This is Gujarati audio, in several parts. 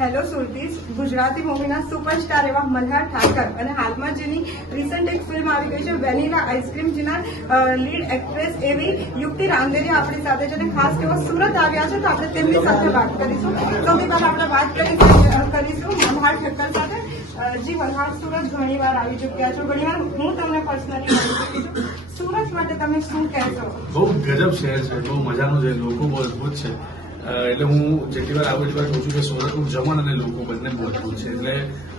હેલો સુરતીસ ગુજરાતી મૂવીના સુપરસ્ટાર એવા મલ્હાર ઠાકર અને હાલમાં જેની રિસન્ટ એક ફિલ્મ આવી ગઈ છે વેનીલા આઈસ્ક્રીમ, જેના લીડ એક્ટ્રેસ એવી યુક્તિ રાંદેરિયા આપણી સાથે છે અને ખાસ તેઓ સુરત આવ્યા છે, તો આપણે તેમની સાથે વાત કરીશું. સૌથી પહેલા આપણે વાત કરીશું મલ્હાર ઠક્કર સાથે. જી મલ્હાર, સુરત ઘણી વાર આવી ચૂક્યા છો, ઘણી વાર હું તમને પર્સનલી મળી ચૂકી છું. સુરત માટે તમે શું કહેશો? બહુ ગજબ શહેર છે, બહુ મજાનું છે, લોકો બહુ અદભુત છે. એટલે હું જેટલી વાર આવું એટલી વાર કહું છું કે સુરતનું જમણ અને લોકો બંને બહુ અદભુત છે. એટલે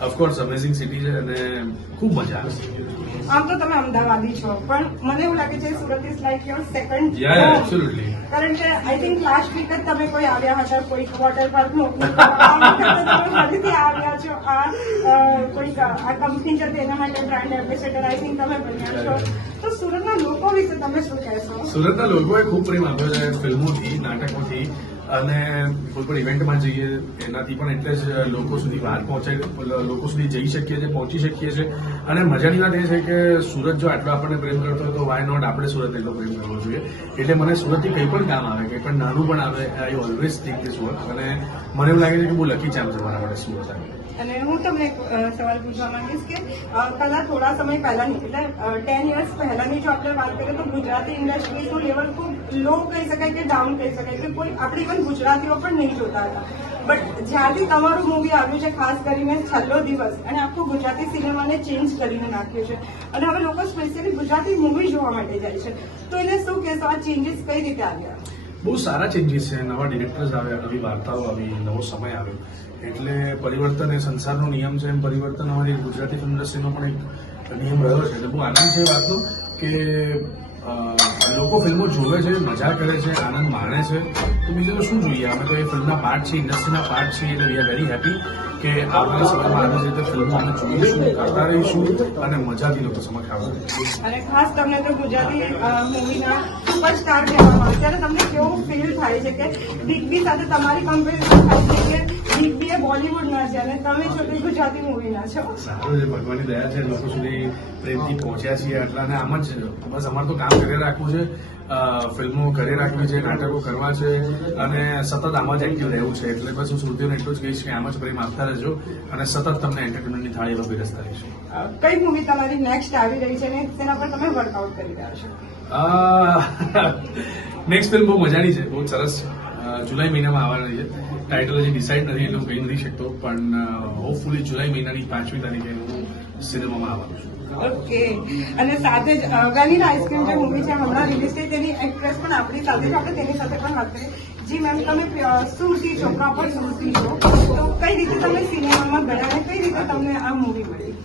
ઓફકોર્સ અમેઝિંગ સિટી છે અને ખૂબ મજા આવે. આમ તો તમે અમદાવાદી છો, પણ મને એવું લાગે છે Surat is like your second. Absolutely. કારણ કે આઈ થિંક લાસ્ટ વીક જ તમે કોઈ આવ્યા હતા કોઈ વોટર પાર્કનું ફરીથી આવ્યા છો. કોઈક આ કંપની છે તેના માટે બ્રાન્ડ એમ્બેસેડર આઈ થિંક તમે બન્યા છો. તો સુરતના લોકો વિશે તમે શું કહેશો? સુરતના લોકોએ ખૂબ પ્રેમ આપ્યો છે ફિલ્મોથી, નાટકોથી અને કોઈ પણ ઇવેન્ટમાં જઈએ એનાથી પણ એટલે જ લોકો સુધી વાત પહોંચાય, લોકો સુધી જઈ શકીએ છીએ, પહોંચી શકીએ છીએ. અને મજાની વાત એ છે કે સુરત જો આટલો આપણને પ્રેમ કરતો હોય તો વાય નોટ આપણે સુરત એટલો પ્રેમ કરવો જોઈએ. એટલે મને સુરતથી કંઈ પણ કામ આવે, કંઈ પણ નાનું પણ આવે, I always think this work. અને મને એવું લાગે છે કે બહુ લકી ચાન્સ છે મારા માટે સુરત આવે. અને હું તમને એક સવાલ પૂછવા માંગીશ કે કદાચ થોડા સમય પહેલાની એટલે 10 years પહેલાની જો આપણે વાત કરીએ તો ગુજરાતી ઇન્ડસ્ટ્રીનું લેવલ ખૂબ લો કહી શકાય કે ડાઉન કહી શકાય કે કોઈ આપણે ઇવન ગુજરાતીઓ પણ નહીં જોતા હતા. બટ જ્યારથી તમારું મૂવી આવ્યું છે, ખાસ કરીને છેલ્લો દિવસ, અને આખું ગુજરાતી સિનેમાને ચેન્જ કરીને નાખ્યું છે અને હવે લોકો સ્પેશિયલી ગુજરાતી મૂવી જોવા માટે જાય છે, તો એને શું કહેશો? આ ચેન્જીસ કઈ રીતે આવ્યા? બહુ સારા ચેન્જીસ છે, નવા ડિરેક્ટર્સ આવ્યા, નવી વાર્તાઓ આવી, નવો સમય આવ્યો. એટલે પરિવર્તન એ સંસારનો નિયમ છે, એમ પરિવર્તન અમારી ગુજરાતી ફિલ્મ ઇન્ડસ્ટ્રીનો પણ એક નિયમ રહ્યો છે. એટલે બહુ આનંદ છે વાતનો કે લોકો ફિલ્મો જોવે છે, મજા કરે છે, આનંદ માણે છે. તો બીજું તો શું જોઈએ? અમે તો એ ફિલ્મના પાર્ટ છીએ, ઇન્ડસ્ટ્રીના પાર્ટ છીએ. એટલે વી આર વેરી હેપી કે આવનારા સમયમાં આવી રીતે ફિલ્મો અમે જોઈશું, કરતા રહીશું અને મજાથી લોકો સમક્ષ આવશે. અને ખાસ તમને તો ગુજરાતી મૂવીના સુપરસ્ટાર કહેવામાં આવે ત્યારે તમને કેવું ફીલ થાય છે કે બિગ બી સાથે તમારી કમ્પેરિઝન થાય છે કે બિગ બી એ બોલિવૂડના છે અને તમે છો તે ગુજરાતી મૂવીના છો? સારું છે, ભગવાનની દયા છે, લોકો સુધી પ્રેમથી પહોંચ્યા છીએ એટલા. અને આમ જ બસ અમારે તો કામ કરી રાખવું છે, ફિલ્મો કરી રાખવી છે, નાટકો કરવા છે અને સતત આમાં જ એક્ટિવ રહેવું છે. એટલે બસ હું સુરતીઓને એટલું જ કહીશ કે આમ જ પ્રેમ આપતા રહેજો અને સતત તમને એન્ટરટેનમેન્ટની થાળીમાં પીરસતા રહીશું. કઈ મૂવી તમારી નેક્સ્ટ આવી રહી છે અને તેના પર તમે વર્કઆઉટ કરી રહ્યા છો? નેક્સ્ટ ફિલ્મ બહુ મજાની છે, બહુ સરસ છે, જુલાઈ મહિનામાં આવવાની છે. ટાઇટલ હજી ડિસાઇડ નથી એટલે હું કહી નથી શકતો, પણ હોપફુલી જુલાઈ મહિનાની 5મી તારીખે હું સિનેમામાં આવવાનું છું. ઓકે. અને સાથે જ વેનીલા આઈસ્ક્રીમ જે મૂવી છે હમણાં રિલીઝ થઈ, તેની એક્ટ્રેસ પણ આપણી સાથે છે, આપણે તેની સાથે પણ વાત કરીએ. જી મેમ, તમે સુરતી છો, પ્રોપર સુરતી છો, તો કઈ રીતે તમે સિનેમામાં ગયા અને કઈ રીતે તમને આ મૂવી મળી?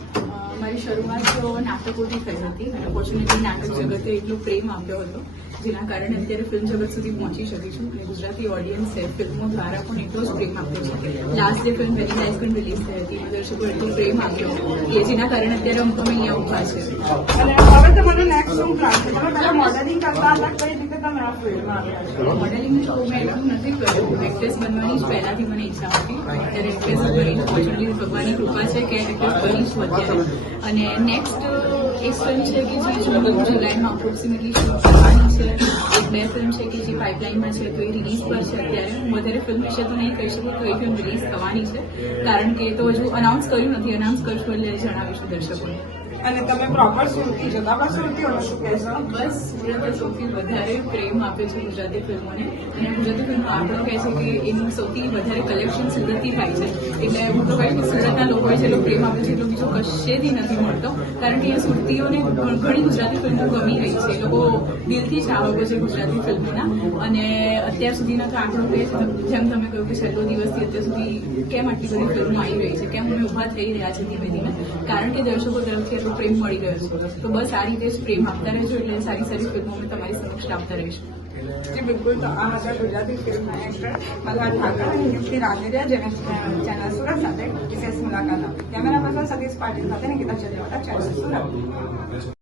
મારી શરૂઆત તો નાટકોથી થઈ હતી અને ઓપોર્ચ્યુનિટી નાટક જગતે એટલો પ્રેમ આપ્યો હતો જેના કારણે અત્યારે ફિલ્મ જગત સુધી પહોંચી શકી છું અને ગુજરાતી ઓડિયન્સે ફિલ્મો દ્વારા પણ એટલો જ પ્રેમ આપ્યો છે. લાસ્ટ જે ફિલ્મ વેનીલા આઈસ્ક્રીમ રિલીઝ થઈ હતી દર્શકો એટલો પ્રેમ આપ્યો કે જેના કારણે અત્યારે અમે અહીંયા ઉભા છે. અને હવે તમારું નેક્સ્ટ શું પ્લાન છે? તમે પહેલા મોડેલિંગ કરતા હતા, કઈ રીતે તમે આ ફિલ્ડમાં આવ્યા છો? મોડેલિંગ તો મેં એટલું નથી કર્યું, એક્ટ્રેસ બનવાની જ પહેલાથી મને ઈચ્છા હતી. અત્યારે એક્ટ્રેસ બની ઓપોર્ચ્યુનિટી ભગવાનની કૃપા છે કે એક્ટ્રેસ બની છું અત્યારે. અને નેક્સ્ટ એક ફિલ્મ છે કે જે જૂન જુલાઈમાં અપ્રોક્સિમેટલી શૂટ કરવાની છે. એક બે ફિલ્મ છે કે જે પાઇપલાઇનમાં છે, તો એ રિલીઝ પર છે. અત્યારે હું વધારે ફિલ્મ વિશે તો નહીં કહી શકું કે એ ફિલ્મ રિલીઝ થવાની છે, કારણ કે તો હજુ અનાઉન્સ કર્યું નથી. અનાઉન્સ કરશું એટલે જણાવીશું દર્શકોને. અને તમે પ્રોપર સુરતી છો, તો આપણા સુરતીઓને શું કહેશો? બસ સુરત સૌથી વધારે પ્રેમ આપે છે ગુજરાતી ફિલ્મોને અને ગુજરાતી ફિલ્મો આપણો કહે છે કે એનું સૌથી વધારે કલેક્શન સુરતથી થાય છે. એટલે હું તો કહીશ કે સુરતના લોકોએ જેટલો પ્રેમ આપે છે એટલો બીજો કશેથી નથી મળતો, કારણ કે એ સુરતીઓને ઘણી ગુજરાતી ફિલ્મો ગમી રહી છે. એ લોકો દિલથી ચાહકો છે ગુજરાતી ફિલ્મોના. અને અત્યાર સુધીનો તો આંકડો કહે છે, જેમ તમે કહ્યું કે છેલ્લો દિવસથી અત્યાર સુધી કેમ આટલી બધી ફિલ્મો આવી રહી છે, કેમ અમે ઊભા થઈ રહ્યા છે ધીમે ધીમે, કારણ કે દર્શકો તરફથી એટલો પ્રેમ મળી રહ્યો છે. તો બસ આ રીતે જ પ્રેમ આપતા રહેજો એટલે સારી સારી ફિલ્મો અમે તમારી સમક્ષ લાવતા રહીશું. જી બિલકુલ. તો આ હતા ગુજરાતી ફિલ્મના એક્ટર મલ્હાર ઠાકર અને યુક્તિ રાંદેરિયા, જેને ચેનલ સુરત સાથે વિશેષ મુલાકાત આપી. કેમેરા પર્સન સતીશ પાટીલ સાથે નિકિતા ચંદ્રવાલા, ચેનલ સુરત.